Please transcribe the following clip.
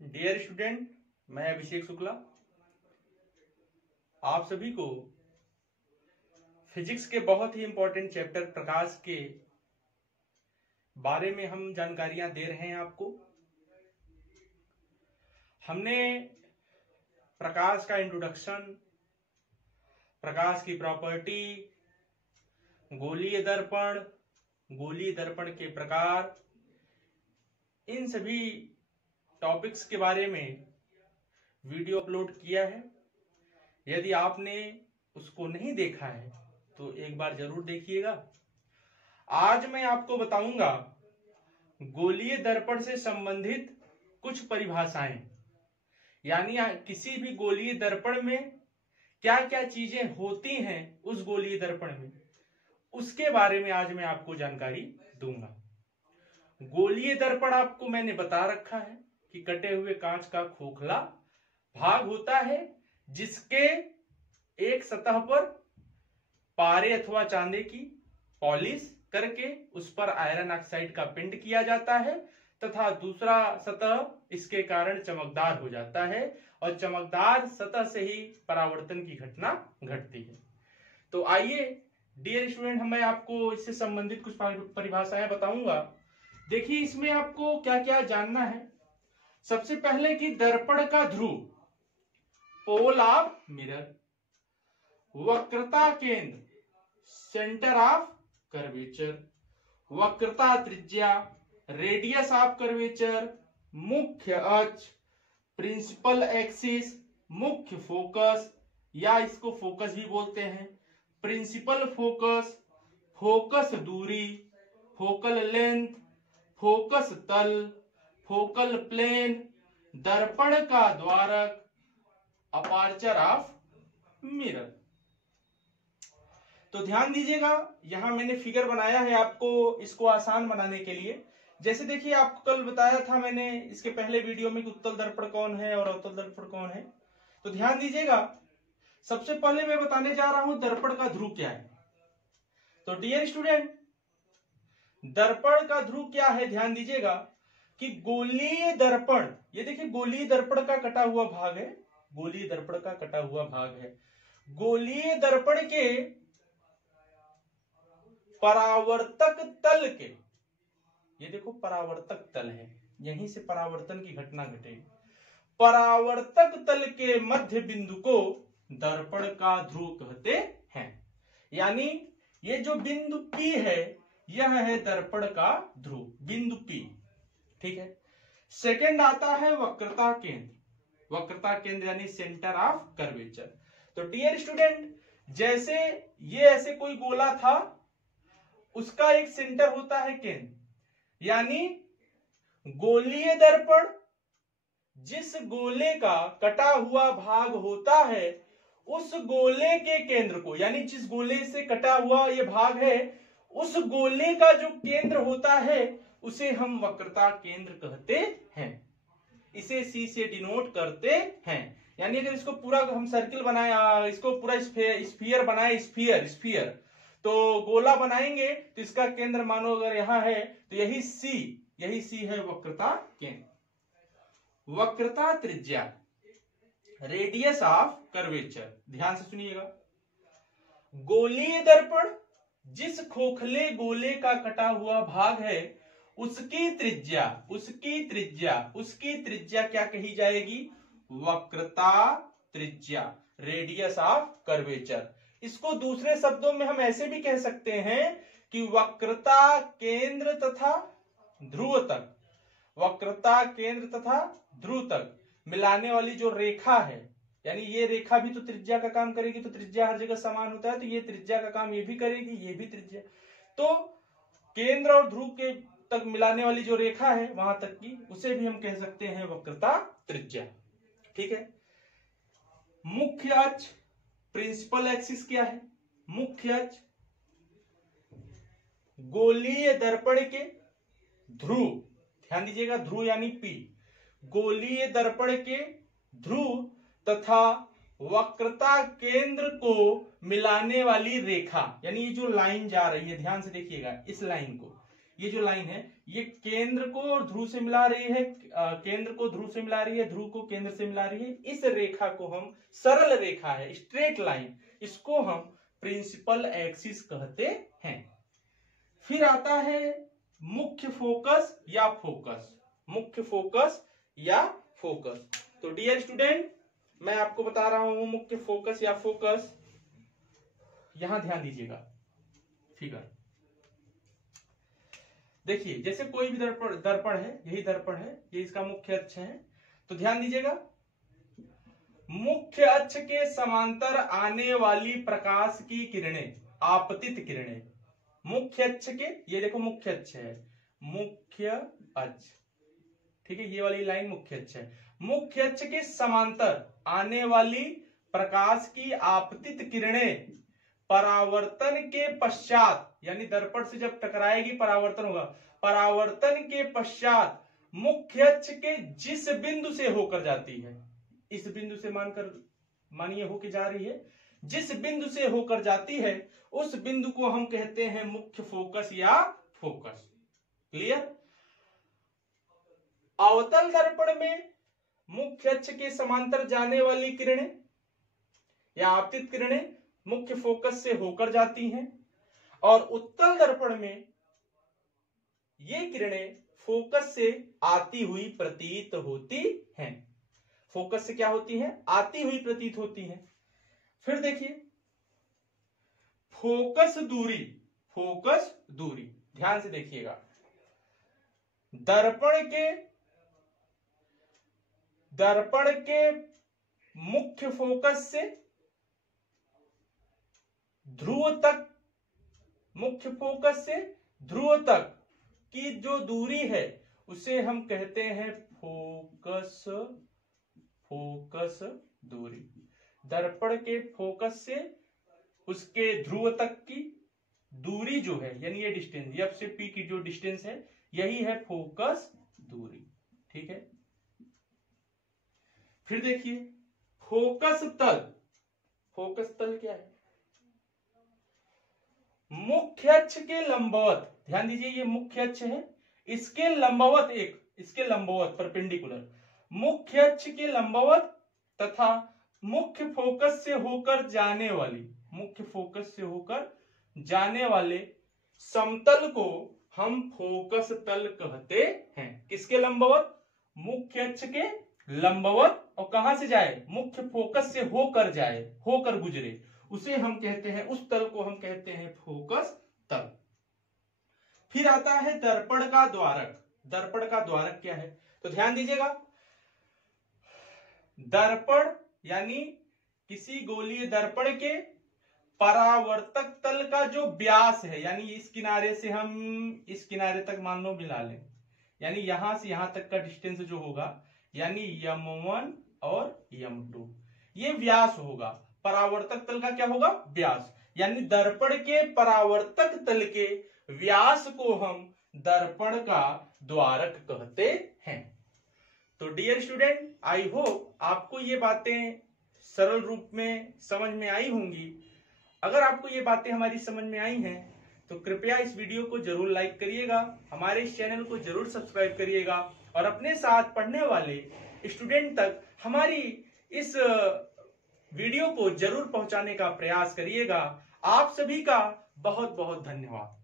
Dear student, मैं अभिषेक शुक्ला आप सभी को फिजिक्स के बहुत ही इंपॉर्टेंट चैप्टर प्रकाश के बारे में हम जानकारियां दे रहे हैं। आपको हमने प्रकाश का इंट्रोडक्शन, प्रकाश की प्रॉपर्टी, गोलीय दर्पण के प्रकार, इन सभी टॉपिक्स के बारे में वीडियो अपलोड किया है। यदि आपने उसको नहीं देखा है तो एक बार जरूर देखिएगा। आज मैं आपको बताऊंगा गोलीय दर्पण से संबंधित कुछ परिभाषाएं, यानी किसी भी गोलीय दर्पण में क्या क्या चीजें होती हैं उस गोलीय दर्पण में, उसके बारे में आज मैं आपको जानकारी दूंगा। गोलीय दर्पण आपको मैंने बता रखा है कि कटे हुए कांच का खोखला भाग होता है जिसके एक सतह पर पारे अथवा चांदी की पॉलिश करके उस पर आयरन ऑक्साइड का पेंट किया जाता है तथा दूसरा सतह इसके कारण चमकदार हो जाता है और चमकदार सतह से ही परावर्तन की घटना घटती है। तो आइए डियर स्टूडेंट, मैं आपको इससे संबंधित कुछ परिभाषाएं बताऊंगा। देखिए, इसमें आपको क्या क्या जानना है। सबसे पहले कि दर्पण का ध्रुव, पोल ऑफ मिरर, वक्रता केंद्र, सेंटर ऑफ कर्वेचर, वक्रता त्रिज्या, रेडियस ऑफ कर्वेचर, मुख्य अक्ष, प्रिंसिपल एक्सिस, मुख्य फोकस या इसको फोकस भी बोलते हैं, प्रिंसिपल फोकस, फोकस दूरी, फोकल लेंथ, फोकस तल, फोकल प्लेन, दर्पण का द्वारक, अपर्चर ऑफ मिरर। तो ध्यान दीजिएगा, यहां मैंने फिगर बनाया है आपको इसको आसान बनाने के लिए। जैसे देखिए, आपको कल बताया था मैंने इसके पहले वीडियो में कि उत्तल दर्पण कौन है और अवतल दर्पण कौन है। तो ध्यान दीजिएगा, सबसे पहले मैं बताने जा रहा हूं दर्पण का ध्रुव क्या है। तो डियर स्टूडेंट, दर्पण का ध्रुव क्या है, ध्यान दीजिएगा कि गोलीय दर्पण, ये देखिए गोलीय दर्पण का कटा हुआ भाग है, गोलीय दर्पण का कटा हुआ भाग है। गोलीय दर्पण के परावर्तक तल के, ये देखो परावर्तक तल है, यहीं से परावर्तन की घटना घटेगी। परावर्तक तल के मध्य बिंदु को दर्पण का ध्रुव कहते हैं। यानी ये जो बिंदु P है यह है दर्पण का ध्रुव, बिंदु P। ठीक है। सेकंड आता है वक्रता केंद्र, वक्रता केंद्र यानी सेंटर ऑफ कर्वेचर। तो डियर स्टूडेंट, जैसे ये ऐसे कोई गोला था, उसका एक सेंटर होता है केंद्र, यानी गोलीय दर्पण जिस गोले का कटा हुआ भाग होता है उस गोले के केंद्र को, यानी जिस गोले से कटा हुआ ये भाग है उस गोले का जो केंद्र होता है उसे हम वक्रता केंद्र कहते हैं। इसे C से डिनोट करते हैं। यानी अगर इसको पूरा हम सर्किल बनाए, इसको पूरा स्फीयर बनाए, स्फीयर तो गोला बनाएंगे तो इसका केंद्र मानो अगर यहां है तो यही C है वक्रता केंद्र। वक्रता त्रिज्या, रेडियस ऑफ कर्वेचर, ध्यान से सुनिएगा। गोलीय दर्पण जिस खोखले गोले का कटा हुआ भाग है उसकी त्रिज्या क्या कही जाएगी? वक्रता त्रिज्या, रेडियस ऑफ कर्वेचर। इसको दूसरे शब्दों में हम ऐसे भी कह सकते हैं कि वक्रता केंद्र तथा ध्रुव तक, वक्रता केंद्र तथा ध्रुव तक मिलाने वाली जो रेखा है, यानी ये रेखा भी तो त्रिज्या का काम करेगी। तो त्रिज्या हर जगह समान होता है, तो ये त्रिज्या का काम ये भी करेगी, ये भी त्रिज्या। तो केंद्र और ध्रुव के तक मिलाने वाली जो रेखा है वहां तक की, उसे भी हम कह सकते हैं वक्रता त्रिज्या। ठीक है। मुख्य अक्ष, प्रिंसिपल एक्सिस क्या है? मुख्य अक्ष गोलीय दर्पण के ध्रुव, ध्यान दीजिएगा, ध्रुव यानी P, गोलीय दर्पण के ध्रुव तथा वक्रता केंद्र को मिलाने वाली रेखा, यानी ये जो लाइन जा रही है, ध्यान से देखिएगा इस लाइन को, ये जो लाइन है ये केंद्र को और ध्रुव से मिला रही है, केंद्र को ध्रुव से मिला रही है, ध्रुव को केंद्र से मिला रही है। इस रेखा को हम, सरल रेखा है, स्ट्रेट लाइन, इसको हम प्रिंसिपल एक्सिस कहते हैं। फिर आता है मुख्य फोकस या फोकस, मुख्य फोकस या फोकस। तो डियर स्टूडेंट, मैं आपको बता रहा हूं मुख्य फोकस या फोकस। यहां ध्यान दीजिएगा, फिगर देखिए, जैसे कोई भी दर्पण है, यही दर्पण है, ये इसका मुख्य अक्ष है। तो ध्यान दीजिएगा, मुख्य अक्ष के समांतर आने वाली प्रकाश की किरणें, आपतित किरणें, मुख्य अक्ष के, ये देखो मुख्य अक्ष है, मुख्य अक्ष, ठीक है, ये वाली लाइन मुख्य अक्ष है। मुख्य अक्ष के समांतर आने वाली प्रकाश की आपतित किरणें परावर्तन के पश्चात, यानी दर्पण से जब टकराएगी परावर्तन होगा, परावर्तन के पश्चात मुख्य अक्ष के जिस बिंदु से होकर जाती है, इस बिंदु से मानिए होकर जा रही है, जिस बिंदु से होकर जाती है उस बिंदु को हम कहते हैं मुख्य फोकस या फोकस। क्लियर? अवतल दर्पण में मुख्य अक्ष के समांतर जाने वाली किरणें या आपतित किरणें मुख्य फोकस से होकर जाती हैं, और उत्तल दर्पण में ये किरणें फोकस से आती हुई प्रतीत होती हैं। फोकस से क्या होती हैं? आती हुई प्रतीत होती हैं। फिर देखिए फोकस दूरी, फोकस दूरी ध्यान से देखिएगा, दर्पण के मुख्य फोकस से ध्रुव तक, मुख्य फोकस से ध्रुव तक की जो दूरी है उसे हम कहते हैं फोकस, फोकस दूरी। दर्पण के फोकस से उसके ध्रुव तक की दूरी जो है, यानी ये डिस्टेंस, एफ से पी की जो डिस्टेंस है, यही है फोकस दूरी। ठीक है, फिर देखिए फोकस तल, फोकस तल क्या है? मुख्य अक्ष के लंबवत, ध्यान दीजिए ये मुख्य अक्ष है, इसके लंबवत, एक इसके लंबवत परपेंडिकुलर, मुख्य अक्ष के लंबवत तथा मुख्य फोकस से होकर जाने वाली, मुख्य फोकस से होकर जाने वाले समतल को हम फोकस तल कहते हैं। किसके लंबवत? मुख्य अक्ष के लंबवत, और कहां से जाए? मुख्य फोकस से होकर जाए, होकर गुजरे, उसे हम कहते हैं, उस तल को हम कहते हैं फोकस तल। फिर आता है दर्पण का द्वारक। दर्पण का द्वारक क्या है? तो ध्यान दीजिएगा, दर्पण यानी किसी गोलीय दर्पण के परावर्तक तल का जो व्यास है, यानी इस किनारे से हम इस किनारे तक मान लो मिला लें, यानी यहां से यहां तक का डिस्टेंस जो होगा, यानी M1 और M2, ये व्यास होगा। परावर्तक तल का क्या होगा? व्यास। यानी दर्पण के परावर्तक तल के व्यास को हम दर्पण का द्वारक कहते हैं। तो डियर स्टूडेंट, आई होप आपको ये बातें सरल रूप में समझ में आई होंगी। अगर आपको ये बातें हमारी समझ में आई हैं तो कृपया इस वीडियो को जरूर लाइक करिएगा, हमारे इस चैनल को जरूर सब्सक्राइब करिएगा, और अपने साथ पढ़ने वाले स्टूडेंट तक हमारी इस वीडियो को जरूर पहुंचाने का प्रयास करिएगा। आप सभी का बहुत बहुत धन्यवाद।